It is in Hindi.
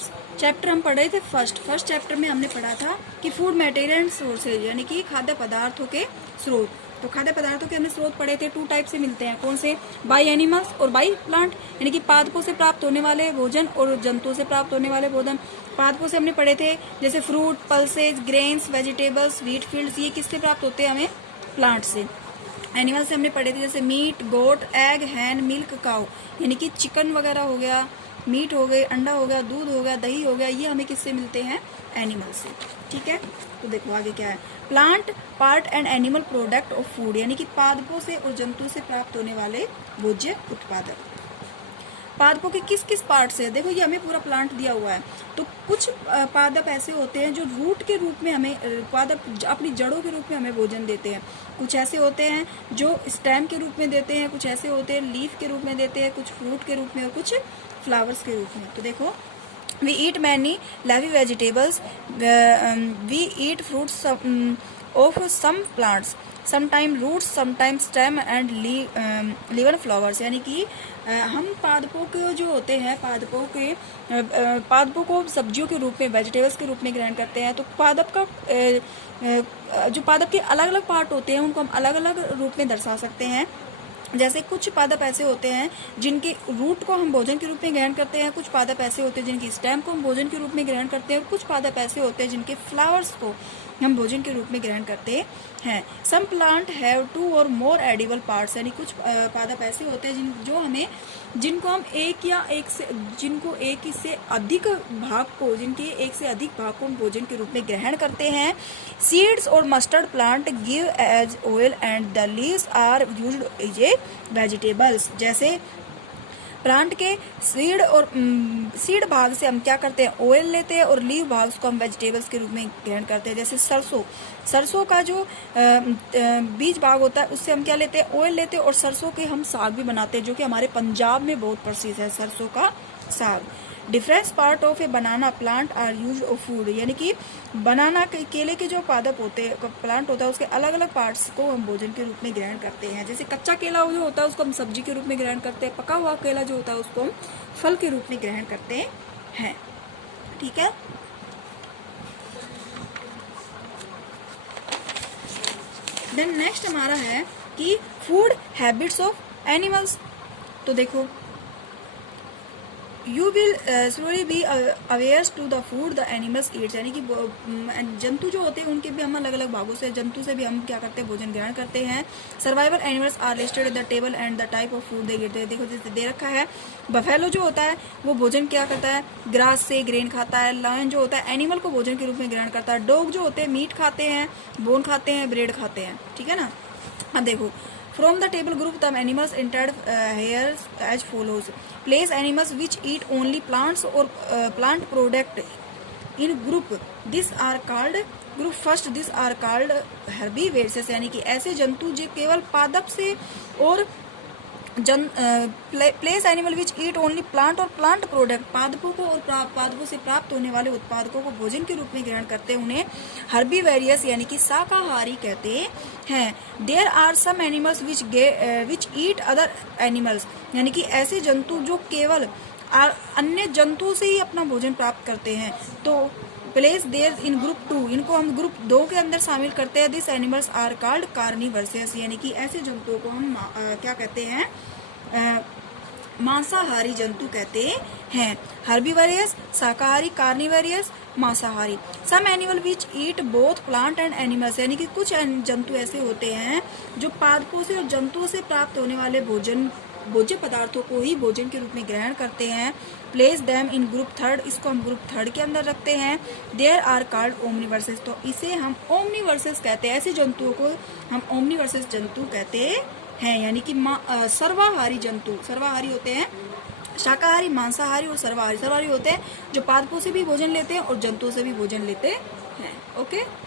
स्टूडेंट्स, चैप्टर हम पढ़े थे फर्स्ट चैप्टर में हमने पढ़ा था कि फूड मटेरियल एंड सोर्सेज, यानी कि खाद्य पदार्थों के स्रोत। तो खाद्य पदार्थों के हमने स्रोत पढ़े थे, 2 टाइप से मिलते हैं। कौन से? बाय एनिमल्स और बाय प्लांट, यानी कि पादपों से प्राप्त होने वाले भोजन और जंतुओं से प्राप्त होने वाले भोजन। पादपों से हमने पढ़े थे जैसे fruit, pulses, grains, vegetables, wheat fields, ये किससे प्राप्त होते हैं? हमें प्लांट से। एनिमल से हमने पढ़े थे जैसे मीट, गोट, एग, हैन, मिल्क, काउ, यानी कि चिकन वगैरह हो गया, मीट हो गए, अंडा हो गया, दूध हो गया, दही हो गया, ये हमें किससे मिलते हैं? एनिमल से। ठीक है, तो देखो आगे क्या है। Plant part and animal product of food, यानी कि पादपों से और जंतु से प्राप्त होने वाले भोज्य उत्पादक। पादपों के किस किस पार्ट से? देखो ये हमें पूरा प्लांट दिया हुआ है, तो कुछ पादप ऐसे होते हैं जो रूट के रूप में हमें, पादप अपनी जड़ों के रूप में हमें भोजन देते हैं। कुछ ऐसे होते हैं जो स्टेम के रूप में देते हैं, कुछ ऐसे होते हैं लीफ के रूप में देते हैं, कुछ फ्रूट के रूप में और कुछ फ्लावर्स के रूप में। तो देखो, we eat many leafy vegetables, we eat fruits of some plants, sometime roots, sometime stem and leaves flowers, यानी कि हम पादपों के जो होते हैं, पादपों को सब्जियों के रूप में, वेजिटेबल्स के रूप में ग्रहण करते हैं। तो पादप का जो पादप के अलग अलग पार्ट होते हैं उनको हम अलग अलग रूप में दर्शा सकते हैं। जैसे कुछ पादप ऐसे होते हैं जिनके रूट को हम भोजन के रूप में ग्रहण करते हैं, कुछ पादप ऐसे होते हैं जिनकी स्टेम को हम भोजन के रूप में ग्रहण करते हैं, और कुछ पादप ऐसे होते हैं जिनके फ्लावर्स को हम भोजन के रूप में ग्रहण करते हैं। सम प्लांट हैव 2 और मोर एडिबल पार्ट्स, यानी कुछ पादप ऐसे होते हैं जिनको एक से अधिक भाग को हम भोजन के रूप में ग्रहण करते हैं। सीड्स और mustard plant give as oil and the leaves are used as a vegetables. जैसे प्लांट के सीड भाग से हम क्या करते हैं? ऑयल लेते हैं, और लीव भाग को हम वेजिटेबल्स के रूप में ग्रहण करते हैं। जैसे सरसों का जो बीज भाग होता है उससे हम क्या लेते हैं? ऑयल लेते हैं, और सरसों के हम साग भी बनाते हैं, जो कि हमारे पंजाब में बहुत प्रसिद्ध है, सरसों का साग। Different part of a banana plant are use of food, यानी कि बनाना केले के जो पादप होते हैं, प्लांट होता है, उसके अलग अलग पार्ट्स को हम भोजन के रूप में ग्रहण करते हैं। जैसे कच्चा केला जो होता है उसको हम सब्जी के रूप में ग्रहण करते हैं, पका हुआ केला जो होता है उसको हम फल के रूप में ग्रहण करते हैं। ठीक है, देन नेक्स्ट हमारा है कि फूड हैबिट्स ऑफ एनिमल्स। तो देखो, you will slowly be aware to the food the animals eats, यानी कि जंतु जो होते हैं उनके भी हम अलग अलग भागों से, जंतु से भी हम क्या करते हैं? भोजन ग्रहण करते हैं। Survival animals are listed in the table and the type of food they eat. देखो जैसे दे रखा है, बफेलो जो होता है वो भोजन क्या करता है? ग्रास से ग्रेन खाता है। लायन जो होता है एनिमल को भोजन के रूप में ग्रहण करता है। डॉग जो होते हैं मीट खाते हैं, बोन खाते हैं, ब्रेड खाते हैं। ठीक है ना। अब देखो, from the table group the animals entered here as follows. Place animals which eat only plants or plant product in group. This are called group first. This are called herbivores, यानी कि ऐसे जंतु जो केवल पादप से और place animal which eat only plant और प्लांट प्रोडक्ट, पादपों को और पादपों से प्राप्त होने वाले उत्पादकों को भोजन के रूप में ग्रहण करते हैं, उन्हें हर्बीवेरियस यानी कि शाकाहारी कहते हैं। There are some animals which eat other animals, यानी कि ऐसे जंतु जो केवल अन्य जंतुओं से ही अपना भोजन प्राप्त करते हैं। तो प्लेस देयर इन ग्रुप 2, इनको हम ग्रुप 2 के अंदर शामिल करते हैं। दिस एनिमल्स आर कॉल्ड कार्निवर्सियस, यानी कि ऐसे जंतुओं को हम क्या कहते हैं? मांसाहारी जंतु कहते हैं। हर्बीवरियस शाकाहारी, कार्निवरियस मांसाहारी। Some animal which eat both plant and animals, यानी कि कुछ जंतु ऐसे होते हैं जो पादपों से और जंतुओं से प्राप्त होने वाले भोज्य पदार्थों को ही भोजन के रूप में ग्रहण करते हैं। प्लेस देम इन ग्रुप 3, इसको हम ग्रुप 3 के अंदर रखते हैं। देयर आर कॉल्ड ओमनिवर्सेस, तो इसे हम ओमनिवर्सेस कहते हैं। ऐसे जंतुओं को हम ओमनिवर्सेस जंतु कहते हैं, यानी कि सर्वाहारी जंतु। सर्वाहारी होते हैं शाकाहारी, मांसाहारी और सर्वाहारी। सर्वाहारी होते हैं जो पादपों से भी भोजन लेते हैं और जंतुओं से भी भोजन लेते हैं। ओके।